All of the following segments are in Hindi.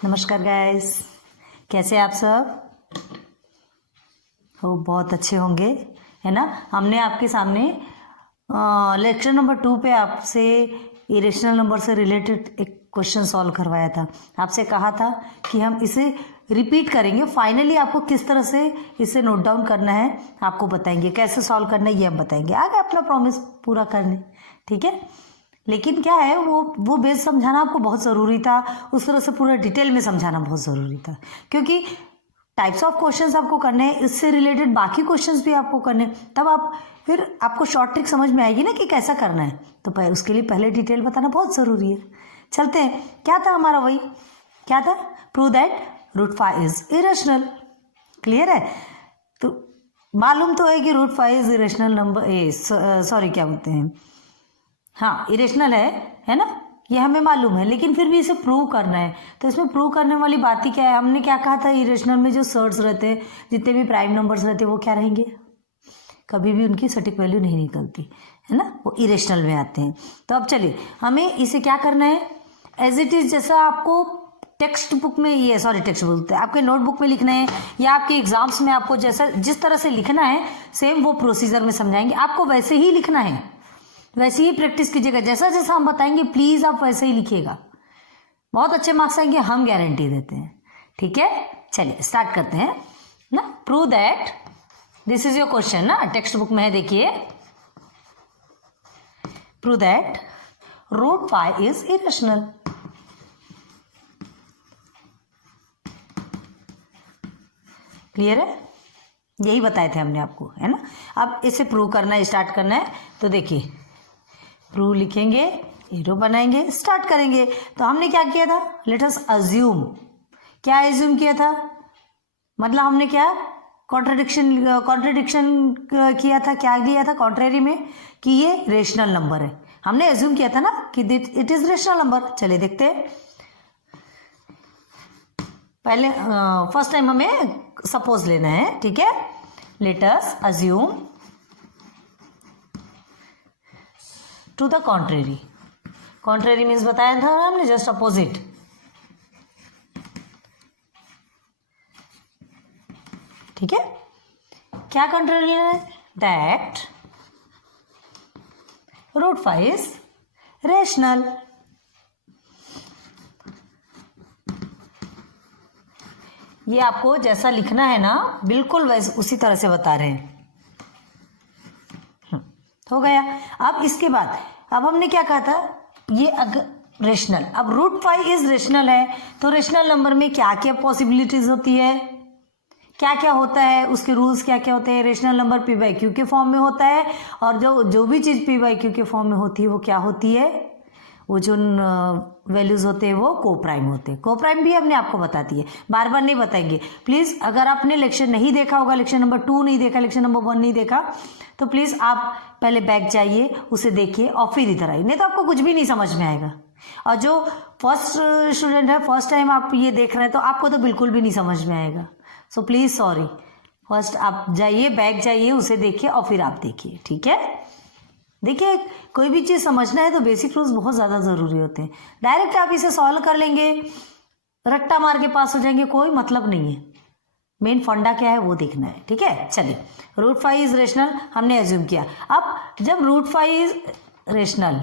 नमस्कार गाइस, कैसे आप सब हो? बहुत अच्छे होंगे, है ना। हमने आपके सामने लेक्चर नंबर 2 पे आपसे इरेशनल नंबर से रिलेटेड एक क्वेश्चन सॉल्व करवाया था। आपसे कहा था कि हम इसे रिपीट करेंगे। फाइनली आपको किस तरह से इसे नोट डाउन करना है आपको बताएंगे, कैसे सॉल्व करना है ये हम बताएंगे। आगे अपना प्रॉमिस पूरा करने, ठीक है। लेकिन क्या है, वो बेस समझाना आपको बहुत ज़रूरी था, उस तरह से पूरा डिटेल में समझाना बहुत ज़रूरी था, क्योंकि टाइप्स ऑफ क्वेश्चंस आपको करने हैं, इससे रिलेटेड बाकी क्वेश्चंस भी आपको करने हैं। तब आप फिर आपको शॉर्ट ट्रिक समझ में आएगी ना कि कैसा करना है। तो उसके लिए पहले डिटेल बताना बहुत ज़रूरी है। चलते हैं, क्या था हमारा, वही क्या था, prove that root 5 is irrational. Clear है? तो मालूम तो है कि root 5 is irrational number, sorry क्या बोलते हैं, हाँ इरेशनल है ना, ये हमें मालूम है। लेकिन फिर भी इसे प्रूव करना है। तो इसमें प्रूव करने वाली बात ही क्या है, हमने क्या कहा था, इरेशनल में जो सर्ट्स रहते हैं, जितने भी प्राइम नंबर्स रहते हैं, वो क्या रहेंगे, कभी भी उनकी सटीक वैल्यू नहीं निकलती, है ना, वो इरेशनल में आते हैं। तो अब चलिए हमें इसे क्या करना है, एज इट इज, जैसा आपको टेक्स्ट बुक में, ये सॉरी टेक्स्ट बुक बोलते हैं, आपके नोटबुक में लिखना है या आपके एग्जाम्स में आपको जैसा जिस तरह से लिखना है, सेम वो प्रोसीजर में समझाएंगे, आपको वैसे ही लिखना है, वैसे ही प्रैक्टिस कीजिएगा। जैसा जैसा हम बताएंगे प्लीज आप वैसे ही लिखिएगा, बहुत अच्छे मार्क्स आएंगे, हम गारंटी देते हैं, ठीक है। चलिए स्टार्ट करते हैं ना। Prove that, this is your question ना, टेक्स्ट बुक में है, देखिए। Prove that root 5 is irrational. Clear है? यही बताए थे हमने आपको, है ना। अब इसे प्रूव करना है, स्टार्ट करना है। तो देखिए प्रूव लिखेंगे, एरो बनाएंगे, स्टार्ट करेंगे। तो हमने क्या किया था, लेट अस अज्यूम, क्या अज्यूम किया था, मतलब हमने क्या कॉन्ट्रडिक्शन किया था, क्या लिया था कॉन्ट्रेरी में, कि ये रेशनल नंबर है। हमने अज्यूम किया था ना कि इट इज रेशनल नंबर। चलिए देखते हैं, पहले फर्स्ट टाइम हमें सपोज लेना है, ठीक है। Let us assume to the contrary. Contrary means बताया था हमने, जस्ट अपोजिट। ठीक है, क्या कॉन्ट्रेरी लेना है, दैट रूट 5 इज रेशनल। ये आपको जैसा लिखना है ना, बिल्कुल वैसे उसी तरह से बता रहे हैं। हो गया। अब इसके बाद अब हमने क्या कहा था, ये अगर रेशनल, अब रूट 5 इज रेशनल है, तो रेशनल नंबर में क्या क्या पॉसिबिलिटीज होती है, क्या क्या होता है, उसके रूल्स क्या क्या होते हैं। Rational number P by Q के फॉर्म में होता है, और जो भी चीज पी बाई क्यू के फॉर्म में होती है वो क्या होती है, वो जो वैल्यूज होते हैं वो को प्राइम होते हैं। को प्राइम भी हमने आपको बताती है, बार बार नहीं बताएंगे प्लीज। अगर आपने लेक्चर नहीं देखा होगा, लेक्चर नंबर 2 नहीं देखा, लेक्चर नंबर 1 नहीं देखा, तो प्लीज आप पहले बैक जाइए, उसे देखिए और फिर इधर आइए, नहीं तो आपको कुछ भी नहीं समझ में आएगा। और जो फर्स्ट स्टूडेंट है, फर्स्ट टाइम आप ये देख रहे हैं, तो आपको तो बिल्कुल भी नहीं समझ में आएगा। सो प्लीज सॉरी, फर्स्ट आप जाइए, बैक जाइए, उसे देखिए और फिर आप देखिए, ठीक है। देखिए कोई भी चीज़ समझना है तो बेसिक रूल्स बहुत ज़्यादा ज़रूरी होते हैं। डायरेक्ट आप इसे सॉल्व कर लेंगे, रट्टा मार के पास हो जाएंगे, कोई मतलब नहीं है। मेन फंडा क्या है वो देखना है, ठीक है। चलिए, रूट 5 इज रेशनल हमने एज्यूम किया। अब जब रूट 5 इज रेशनल,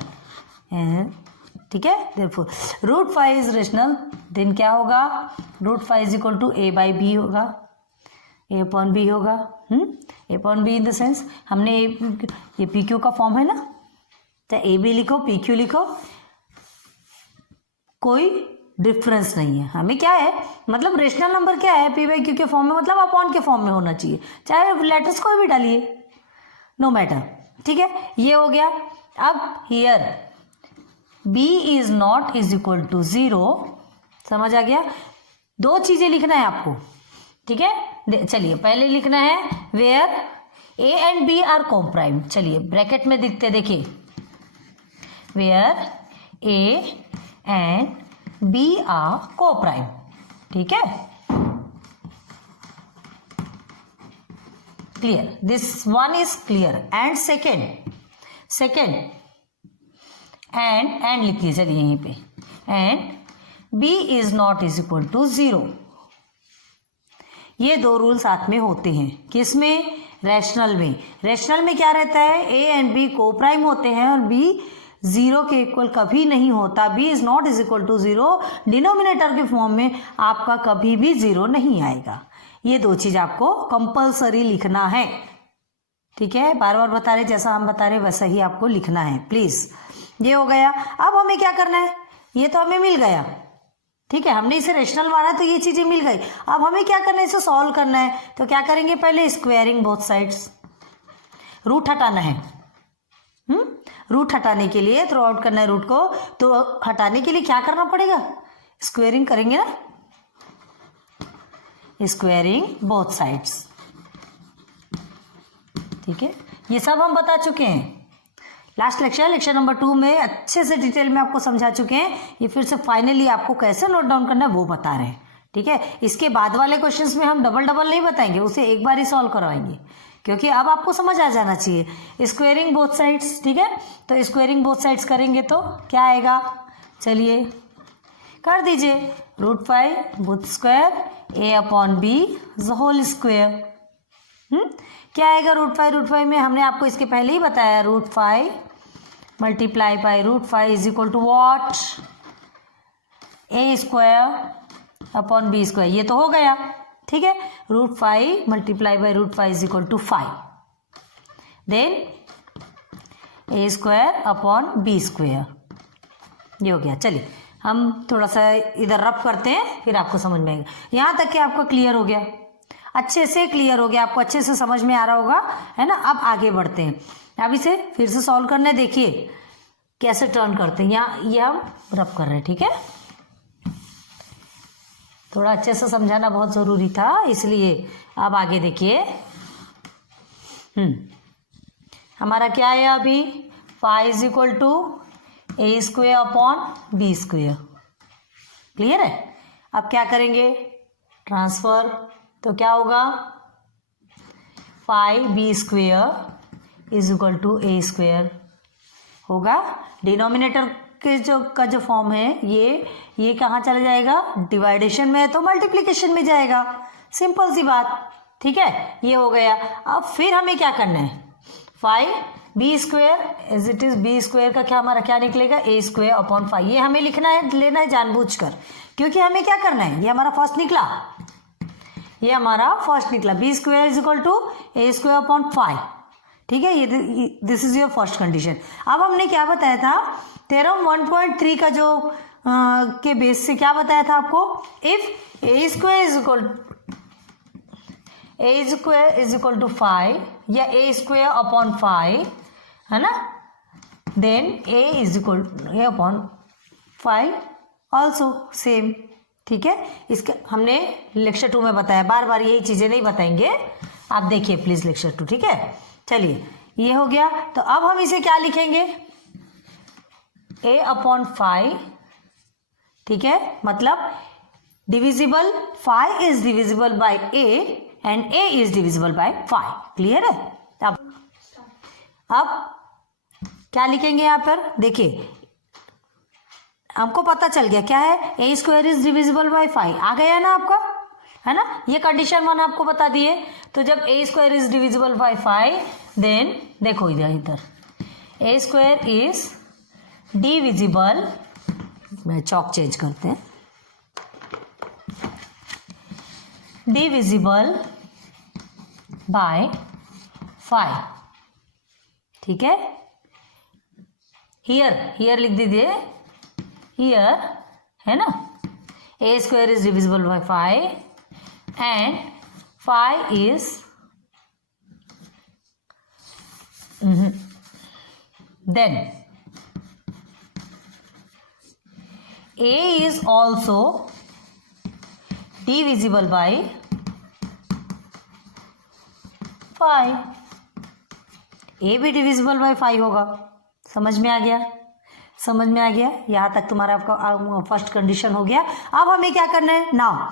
ठीक है, therefore root 5 is rational, then क्या होगा, root 5 is equal to a by B होगा, a अपॉन बी होगा। a upon B in the sense, हमने ये पी क्यू का फॉर्म है ना, चाहे ए बी लिखो, पी क्यू लिखो, कोई डिफरेंस नहीं है। हमें क्या है, मतलब रेशनल नंबर क्या है, पी बाई क्यू के फॉर्म में, मतलब अपॉन के फॉर्म में होना चाहिए, चाहे लेटर्स कोई भी डालिए, नो मैटर, ठीक है। ये हो गया। अब here b is not is equal to 0, समझ आ गया। दो चीजें लिखना है आपको, ठीक है। चलिए पहले लिखना है where a and b are coprime. चलिए ब्रैकेट में दिखते, देखिए, where a and b are coprime, ठीक है। Clear, this one is clear. And second and लिखिए, चलिए यहीं पे, and b is not is equal to 0। ये दो रूल साथ में होते हैं, किसमें? रैशनल में। रैशनल में क्या रहता है? a एंड b को प्राइम होते हैं और b 0 के इक्वल कभी नहीं होता। b is not is equal to 0 denominator के फॉर्म में आपका कभी भी 0 नहीं आएगा। ये दो चीज आपको कंपल्सरी लिखना है, ठीक है? बार बार बता रहे, जैसा हम बता रहे वैसा ही आपको लिखना है प्लीज। ये हो गया। अब हमें क्या करना है? ये तो हमें मिल गया, ठीक है, हमने इसे रेशनल माना तो ये चीजें मिल गई। अब हमें क्या करना है? इसे सॉल्व करना है। तो क्या करेंगे? पहले स्क्वायरिंग बोथ साइड्स, रूट हटाना है। रूट हटाने के लिए थ्रू आउट करना है रूट को, तो हटाने के लिए क्या करना पड़ेगा? स्क्वायरिंग करेंगे ना, स्क्वायरिंग बोथ साइड्स, ठीक है। ये सब हम बता चुके हैं लास्ट लेक्चर नंबर 2 में, अच्छे से डिटेल में आपको समझा चुके हैं। ये फिर से फाइनली आपको कैसे नोट डाउन करना है वो बता रहे हैं, ठीक है। इसके बाद वाले क्वेश्चंस में हम डबल नहीं बताएंगे, उसे एक बार ही सॉल्व करवाएंगे, क्योंकि अब आपको समझ आ जाना चाहिए। स्क्वायरिंग बोथ साइड्स, ठीक है, तो स्क्वायरिंग बोथ साइड्स करेंगे तो क्या आएगा? चलिए कर दीजिए। √5 both square a/b whole square. क्या आएगा? √5 में हमने आपको इसके पहले ही बताया, √5 multiply by √5 is equal to what? a²/b²। ये तो हो गया, ठीक है। √5 multiply by √5 is equal to 5, then a²/b²। ये हो गया। चलिए हम थोड़ा सा इधर रफ करते हैं, फिर आपको समझ में आएगा। यहाँ तक कि आपका क्लियर हो गया, अच्छे से क्लियर हो गया, आपको अच्छे से समझ में आ रहा होगा, है ना। अब आगे बढ़ते हैं, अब इसे फिर से सॉल्व करने देखिए कैसे टर्न करते हैं। यहाँ ये हम रफ कर रहे हैं, ठीक है। थोड़ा अच्छे से समझाना बहुत जरूरी था, इसलिए अब आगे देखिए। हमारा क्या है अभी? 5 is equal to a²/b²। Clear है? अब क्या करेंगे? ट्रांसफर, तो क्या होगा? 5b² is equal to a² होगा। डिनोमिनेटर के जो फॉर्म है ये कहाँ चला जाएगा? डिवाइडेशन में है तो मल्टीप्लिकेशन में जाएगा, सिंपल सी बात, ठीक है। ये हो गया। अब फिर हमें क्या करना है? 5b² as it is b² का क्या हमारा क्या निकलेगा? a²/5। ये हमें लिखना है, लेना है जानबूझकर, क्योंकि हमें क्या करना है? ये हमारा फर्स्ट निकला, ये हमारा फर्स्ट निकला, b² is equal to a²/5, ठीक है। ये this is your first condition. अब हमने क्या बताया था? थ्योरम 1.3 का जो के बेस से क्या बताया था आपको? If a² is equal to 5 या a²/5, है ना, then a is equal a/5 also same, ठीक है। इसके हमने लेक्चर 2 में बताया, बार बार यही चीजें नहीं बताएंगे, आप देखिए प्लीज लेक्चर 2, ठीक है। चलिए ये हो गया। तो अब हम इसे क्या लिखेंगे? a/5, ठीक है, मतलब divisible 5 is divisible bye a and a is divisible by 5। Clear है? अब क्या लिखेंगे यहाँ पर? देखिए हमको पता चल गया क्या है? a² इज डिविजिबल बाय 5 आ गया ना आपका, है ना। ये कंडीशन 1 आपको बता दिए। तो जब a² is divisible by 5, then देखो इधर a² इज डिविजिबल, मैं चौक चेंज करते हैं, डिविजिबल बाय 5, ठीक है। हियर लिख दीजिए, हियर, है ना, a² is divisible by 5 and 5 is then a is also divisible by 5। a भी डिविजिबल बाय 5 होगा। समझ में आ गया? समझ में आ गया? यहाँ तक तुम्हारा आपका फर्स्ट कंडीशन हो गया। अब हमें क्या करना है? नाउ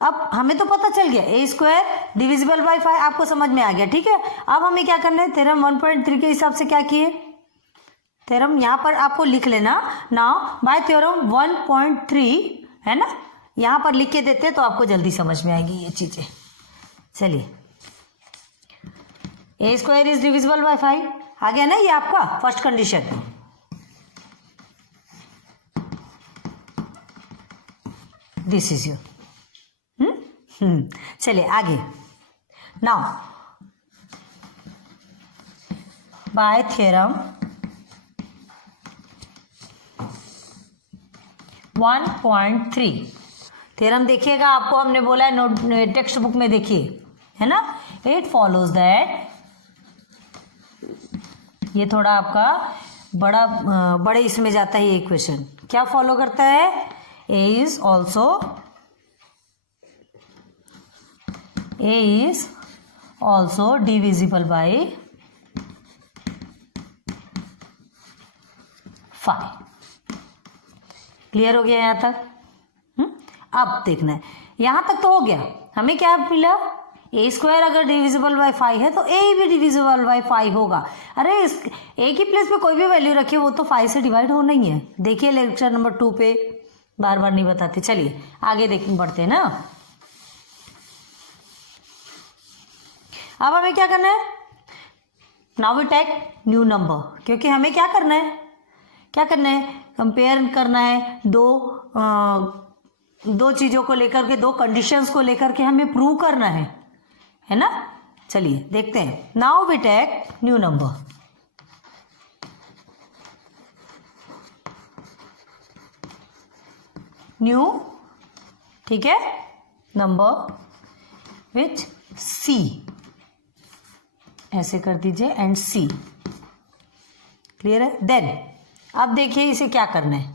अब हमें तो पता चल गया a² डिविजिबल बाय 5, आपको समझ में आ गया, ठीक है। अब हमें क्या करना है? थ्योरम 1.3 के हिसाब से क्या किए? थ्योरम यहाँ पर आपको लिख लेना। नाउ बाय थ्योरम 1.3 है ना, यहाँ पर लिख के देते तो आपको जल्दी समझ में आएगी ये चीजें। चलिए, ए स्क्वायर इज डिविजिबल बाय 5 आ गया ना, ये आपका first condition. This is your चलिए आगे। नाउ बाय थ्योरम 1.3 थ्योरम देखिएगा, आपको हमने बोला है नोट टेक्स्ट बुक में देखिए, है ना। इट फॉलोज दैट, ये थोड़ा आपका बड़े इसमें जाता है ये इक्वेशन। क्या फॉलो करता है? A is also divisible by 5। Clear हो गया यहाँ तक? अब देखना है, यहां तक तो हो गया। हमें क्या मिला? ए स्क्वायर अगर डिविजिबल बाय 5 है तो ए भी डिविजिबल बाय 5 होगा। अरे इस ए की प्लेस पे कोई भी वैल्यू रखिए, वो तो 5 से डिवाइड होना ही है। देखिए लेक्चर नंबर 2 पे, बार बार नहीं बताते। चलिए आगे बढ़ते हैं ना। अब हमें क्या करना है? Now we take new number, क्योंकि हमें क्या करना है? कंपेयर करना है दो चीजों को लेकर के, दो कंडीशंस को लेकर के हमें प्रूव करना है ना। चलिए देखते हैं। Now we take new number. New, ठीक है, नंबर विच सी, ऐसे कर दीजिए, एंड सी। क्लियर है? देन अब देखिए इसे क्या करना है।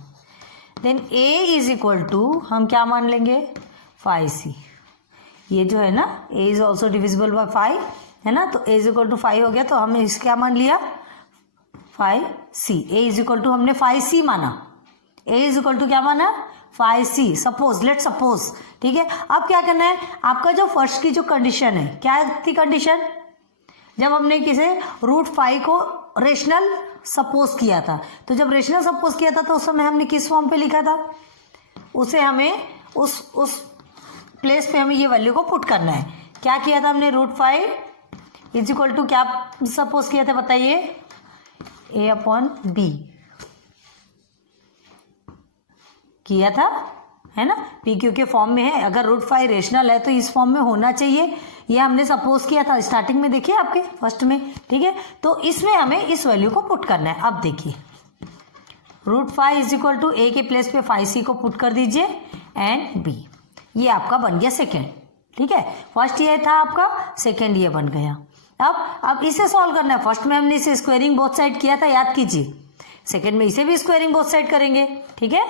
Then a is equal to, हम क्या मान लेंगे? 5c। ये जो है ना, a is also divisible by 5 है ना, तो a इज इक्वल टू 5 हो गया, तो हमने इस क्या मान लिया? 5c। a is equal to हमने 5c माना। a इज इक्वल टू क्या माना? 5c। सपोज, लेट सपोज, ठीक है। अब क्या करना है? आपका जो फर्स्ट की जो कंडीशन है, क्या थी कंडीशन? जब हमने किसी √5 को रेशनल सपोज किया था, तो जब रेशनल सपोज किया था तो उस समय हमने किस फॉर्म पे लिखा था? उसे हमें उस प्लेस पे हमें ये वैल्यू को पुट करना है। क्या किया था हमने? √5 इज इक्वल टू क्या सपोज किया था बताइए? a/b किया था, है ना। PQ के फॉर्म में है, अगर √5 रेशनल है तो इस फॉर्म में होना चाहिए, ये हमने सपोज किया था स्टार्टिंग में, देखिए आपके फर्स्ट में, ठीक है। तो इसमें हमें इस वैल्यू को पुट करना है। अब देखिए, √5 इज इक्वल टू a के प्लेस पे 5c को पुट कर दीजिए एंड b। ये आपका बन गया सेकेंड, ठीक है। फर्स्ट ये था आपका, सेकेंड ये बन गया। अब इसे सॉल्व करना है। फर्स्ट में हमने इसे स्क्वायरिंग बोथ साइड किया था, याद कीजिए। सेकेंड में इसे भी स्क्वायरिंग बोथ साइड करेंगे, ठीक है।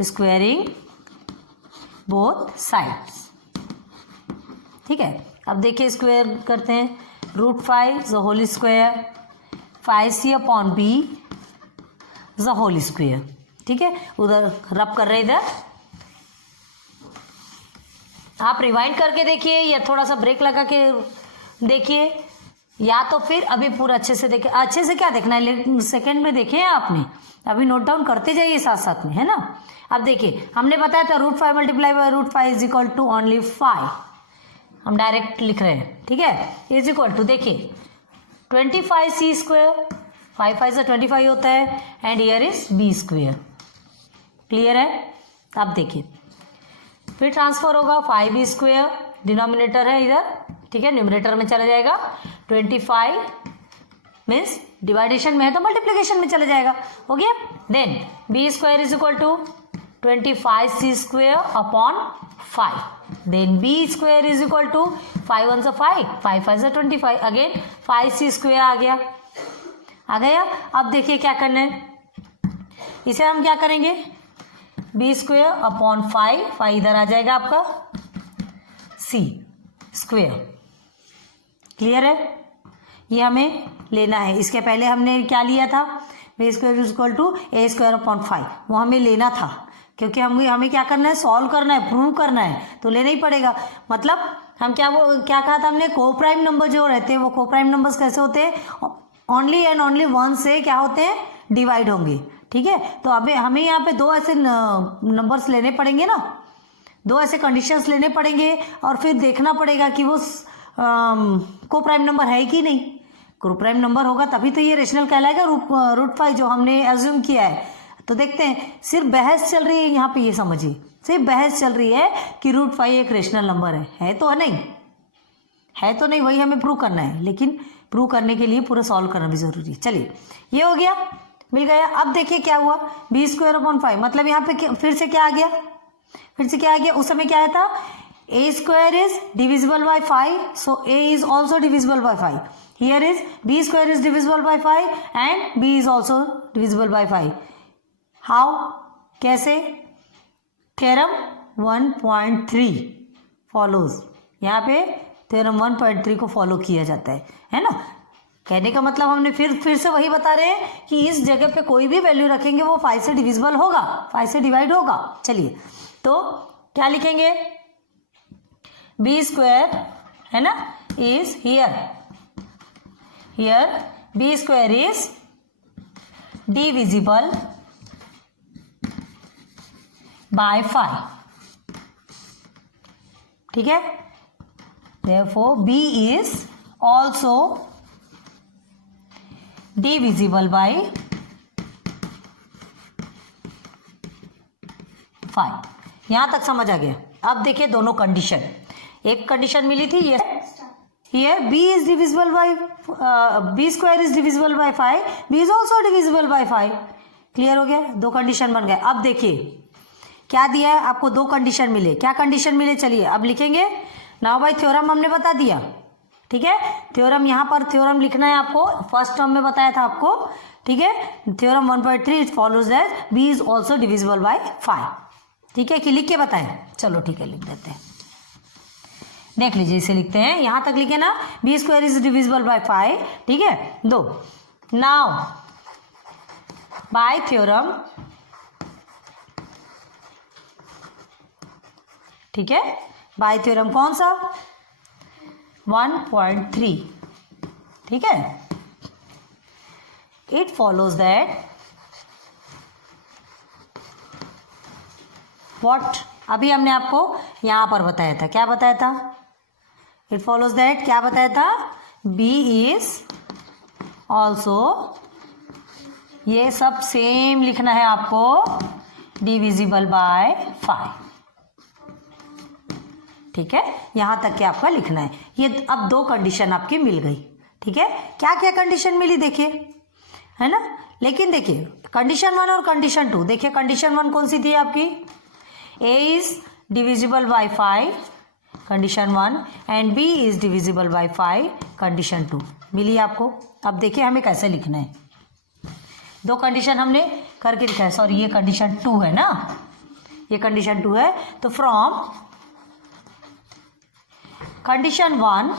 स्क्वायरिंग बोथ साइड्स, ठीक है। अब देखिए स्क्वायर करते हैं। √5 the whole square 5c/b the whole square, ठीक है। उधर रब कर रहे, इधर आप रिवाइंड करके देखिए या थोड़ा सा ब्रेक लगा के देखिए, या तो फिर अभी पूरा अच्छे से देखिए। अच्छे से क्या देखना है? सेकंड में देखे आपने, अभी नोट डाउन करते जाइए साथ साथ में, है ना। अब देखिए, हमने बताया था √5 multiply by √5 is equal to only 5। हम डायरेक्ट लिख रहे हैं, ठीक है। इज इक्वल टू देखिए 25c स्क्वायर, 5 से 25 होता है, and here is b square. Clear है? अब देखिए फिर ट्रांसफर होगा 5b स्क्वायर, डिनोमिनेटर है इधर, ठीक है, न्यूमरेटर में चला जाएगा। 25 मीन्स डिवाइडेशन में है तो मल्टीप्लिकेशन में चला जाएगा, हो गया। Then b square is equal to 25c square upon 5। Then b square is equal to 5 1 से 5, 5 5 से 25, अगेन 5c स्क्वायर आ गया। अब देखिए क्या करना है, इसे हम क्या करेंगे? b स्क्वायर अपॉन 5 इधर आ जाएगा आपका, c स्क्वायर। क्लियर है? ये हमें लेना है। इसके पहले हमने क्या लिया था? b square is equal to a square upon 5, वो हमें लेना था, क्योंकि हमें क्या करना है? सॉल्व करना है, प्रूव करना है, तो लेना ही पड़ेगा। मतलब हम क्या कहा था हमने? कोप्राइम नंबर जो रहते हैं वो कोप्राइम नंबर्स कैसे होते हैं? ओनली एंड ओनली वन से क्या होते हैं, डिवाइड होंगे। ठीक है, तो अभी हमें यहाँ पे दो ऐसे नंबर्स लेने पड़ेंगे ना, दो ऐसे कंडीशंस लेने पड़ेंगे और फिर देखना पड़ेगा कि वो को प्राइम नंबर है कि नहीं। को प्राइम नंबर होगा तभी तो ये रेशनल कहलाएगा, रूट 5 जो हमने एज्यूम किया है। तो देखते हैं, सिर्फ बहस चल रही है यहाँ पे, ये समझिए, सिर्फ बहस चल रही है कि रूट 5 एक रेशनल नंबर है तो नहीं, है तो नहीं, वही हमें प्रूव करना है, लेकिन प्रूव करने के लिए पूरा सॉल्व करना भी जरूरी है। चलिए, ये हो गया, मिल गया। अब देखिए क्या हुआ, b² मतलब यहाँ पे फिर से क्या आ गया, उस समय क्या आया था, a² is divisible by 5, so a is also divisible by 5। Here is b² is divisible by 5 and b is also divisible by 5। How, कैसे, थ्योरम 1.3 फॉलोज, यहाँ पे थ्योरम 1.3 को फॉलो किया जाता है ना। कहने का मतलब हमने फिर से वही बता रहे हैं कि इस जगह पे कोई भी वैल्यू रखेंगे वो 5 से डिविजिबल होगा, 5 से डिवाइड होगा। चलिए, तो क्या लिखेंगे, b² है ना, is here b² is divisible by 5। ठीक है, therefore b is also divisible by 5। यहां तक समझ आ गया। अब देखिए दोनों कंडीशन, एक कंडीशन मिली थी ये, here b is divisible by b² is divisible by 5, b is also divisible by 5। Clear हो गया, दो कंडीशन बन गए। अब देखिए क्या दिया है आपको, दो कंडीशन मिले, क्या कंडीशन मिले, चलिए अब लिखेंगे। नाउ भाई थ्योरम हमने बता दिया, ठीक है, थ्योरम यहाँ पर थ्योरम लिखना है आपको, फर्स्ट टर्म में बताया था आपको। ठीक है, theorem 1.3 it follows that b is also divisible by 5। ठीक है, कि लिख के बताएं, चलो ठीक है लिख देते हैं, देख लीजिए, इसे लिखते हैं, यहां तक लिखे ना, b² इज डिविजिबल बाय 5। ठीक है, दो, नाउ बाय थ्योरम, ठीक है, बाय थ्योरम कौन सा, 1.3। ठीक है, इट फॉलोज दैट व्हाट, अभी हमने आपको यहां पर बताया था, क्या बताया था, इट फॉलोज दैट, क्या बताया था, b इज ऑल्सो, ये सब सेम लिखना है आपको, डिविजिबल बाय 5। ठीक है, यहां तक के आपका लिखना है। ये अब दो कंडीशन आपकी मिल गई। ठीक है, क्या क्या कंडीशन मिली देखिए, है ना, लेकिन देखिए कंडीशन 1 और कंडीशन 2, देखिए कंडीशन 1 कौन सी थी आपकी, a is divisible by 5 condition 1 and b is divisible by 5 condition 2 मिली आपको। अब देखिए हमें कैसे लिखना है, दो कंडीशन हमने करके लिखा है, सॉरी ये कंडीशन 2 है ना, ये कंडीशन 2 है, तो from condition 1,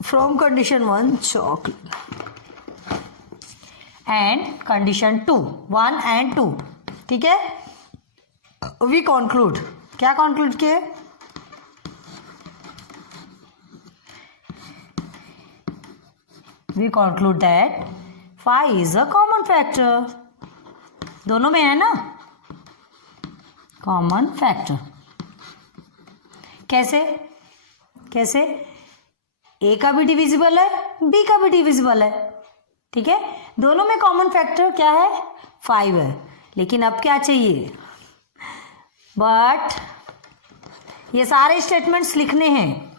from condition 1 chocolate and condition 2, 1 and 2, ठीक है, वी कंक्लूड, क्या कंक्लूड किए, we conclude that 5 is a common factor, दोनों में है ना कॉमन फैक्टर। कैसे, कैसे, ए का भी डिविजिबल है, बी का भी डिविजिबल है। ठीक है, दोनों में कॉमन फैक्टर क्या है, 5 है, लेकिन अब क्या चाहिए, बट ये सारे स्टेटमेंट्स लिखने हैं,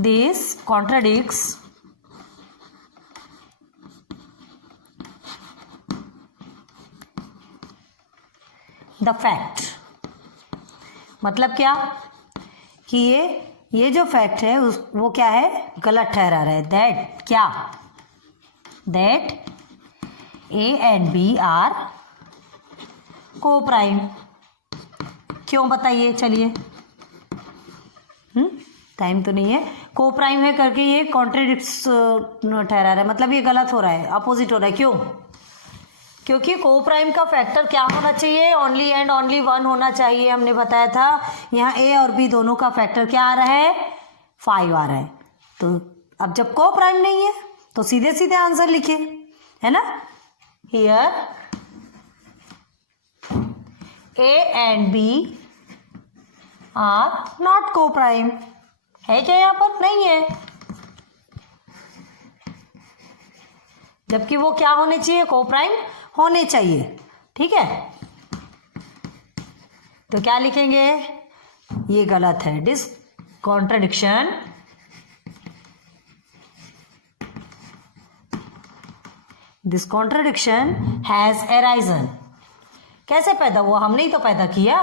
दिस कॉन्ट्राडिक्ट्स द फैक्ट, मतलब क्या कि ये जो फैक्ट है वो क्या है, गलत ठहरा रहा है, दैट क्या, that A and B are coprime. क्यों बताइए, चलिए, टाइम तो नहीं है, को प्राइम है करके ये कॉन्ट्राडिक्ट्स ठहरा रहा है, मतलब ये गलत हो रहा है, अपोजिट हो रहा है। क्यों, क्योंकि को प्राइम का फैक्टर क्या होना चाहिए, ओनली एंड ओनली 1 होना चाहिए, हमने बताया था। यहाँ ए और बी दोनों का फैक्टर क्या आ रहा है, 5 आ रहा है, तो अब जब को प्राइम नहीं है तो सीधे सीधे आंसर लिखिए, है ना। Here A and B are not coprime, है क्या यहाँ पर? नहीं है, जबकि वो क्या होने चाहिए? को प्राइम होने चाहिए, ठीक है। तो क्या लिखेंगे? ये गलत है, दिस कॉन्ट्रडिक्शन हैज अराइजन। कैसे पैदा हुआ? हमने ही तो पैदा किया।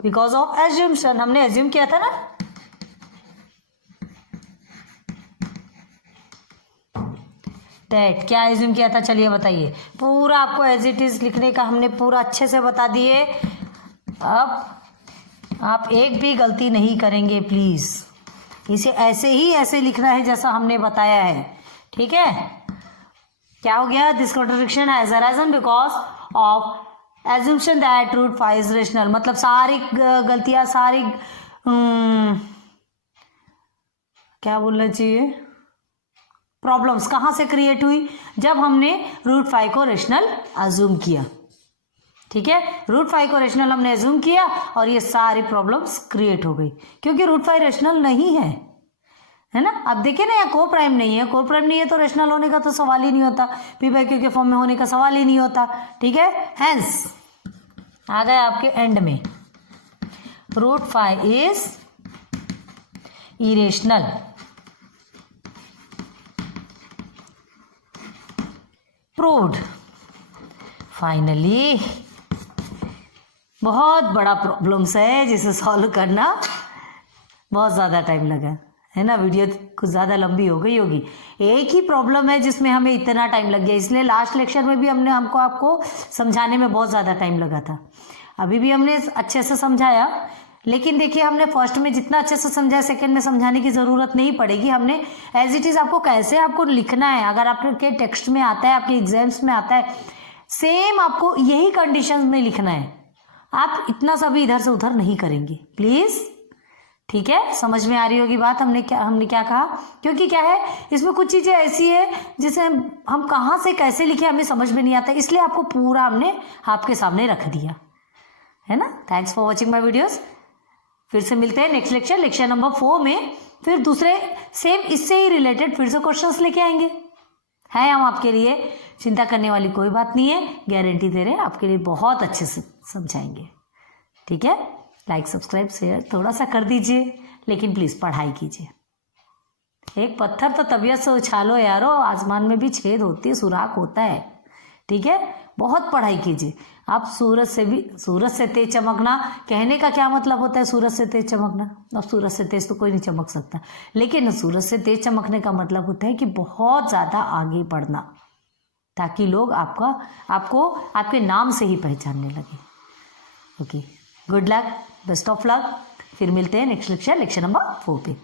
बिकॉज ऑफ एज्यूम्शन, हमने एज्यूम किया था ना। दैट, क्या एज्यूम किया था? चलिए बताइए। पूरा आपको एज इट इज लिखने का हमने पूरा अच्छे से बता दिए। अब आप एक भी गलती नहीं करेंगे प्लीज, इसे ऐसे ही ऐसे लिखना है जैसा हमने बताया है, ठीक है। क्या हो गया? This contradiction has arisen because of assumption that root 5 is rational. मतलब सारी गलतियां, सारी क्या बोलना चाहिए, प्रॉब्लम्स कहाँ से क्रिएट हुई? जब हमने रूट 5 को रेशनल अज्यूम किया, ठीक है। रूट 5 को रेशनल हमने अज्यूम किया और ये सारी प्रॉब्लम्स क्रिएट हो गई, क्योंकि रूट 5 रेशनल नहीं है ना। अब देखिए ना, यहाँ को प्राइम नहीं है, को प्राइम नहीं है तो रेशनल होने का तो सवाल ही नहीं होता, पी बाई क्यू के फॉर्म में होने का सवाल ही नहीं होता, ठीक है। हेंस आ गए आपके एंड में, root 5 is irrational. Proved. Finally बहुत बड़ा प्रॉब्लम्स है जिसे सॉल्व करना बहुत ज़्यादा टाइम लगा, है ना। वीडियो कुछ ज़्यादा लंबी हो गई होगी। एक ही प्रॉब्लम है जिसमें हमें इतना टाइम लग गया, इसलिए लास्ट लेक्चर में भी आपको समझाने में बहुत ज़्यादा टाइम लगा था। अभी भी हमने अच्छे से समझाया, लेकिन देखिए हमने फर्स्ट में जितना अच्छे से समझाया, सेकंड में समझाने की ज़रूरत नहीं पड़ेगी। हमने एज इट इज़ आपको कैसे आपको लिखना है, अगर आपके टेक्स्ट में आता है, आपके एग्जाम्स में आता है, सेम आपको यही कंडीशंस में लिखना है। आप इतना सा भी इधर से उधर नहीं करेंगे प्लीज़, ठीक है। समझ में आ रही होगी बात हमने क्या कहा, क्योंकि क्या है, इसमें कुछ चीज़ें ऐसी है जिसे हम कहाँ से कैसे लिखे हमें समझ में नहीं आता, इसलिए आपको पूरा हमने आपके सामने रख दिया, है ना। Thanks for watching my videos. फिर से मिलते हैं नेक्स्ट लेक्चर नंबर 4 में। फिर दूसरे सेम इससे ही रिलेटेड फिर से क्वेश्चंस लेके आएंगे, है हम आपके लिए। चिंता करने वाली कोई बात नहीं है, गारंटी दे रहे हैं आपके लिए बहुत अच्छे से समझाएंगे, ठीक है। लाइक सब्सक्राइब शेयर थोड़ा सा कर दीजिए, लेकिन प्लीज़ पढ़ाई कीजिए। एक पत्थर तो तबीयत से उछालो यारो, आसमान में भी छेद होती है, सुराख होता है, ठीक है। बहुत पढ़ाई कीजिए। आप सूरज से तेज चमकना, कहने का क्या मतलब होता है सूरज से तेज चमकना? अब सूरज से तेज तो कोई नहीं चमक सकता, लेकिन सूरज से तेज चमकने का मतलब होता है कि बहुत ज़्यादा आगे बढ़ना, ताकि लोग आपको आपके नाम से ही पहचानने लगे। Okay, good luck, best of luck. फिर मिलते हैं नेक्स्ट लेक्चर नंबर 4 पे।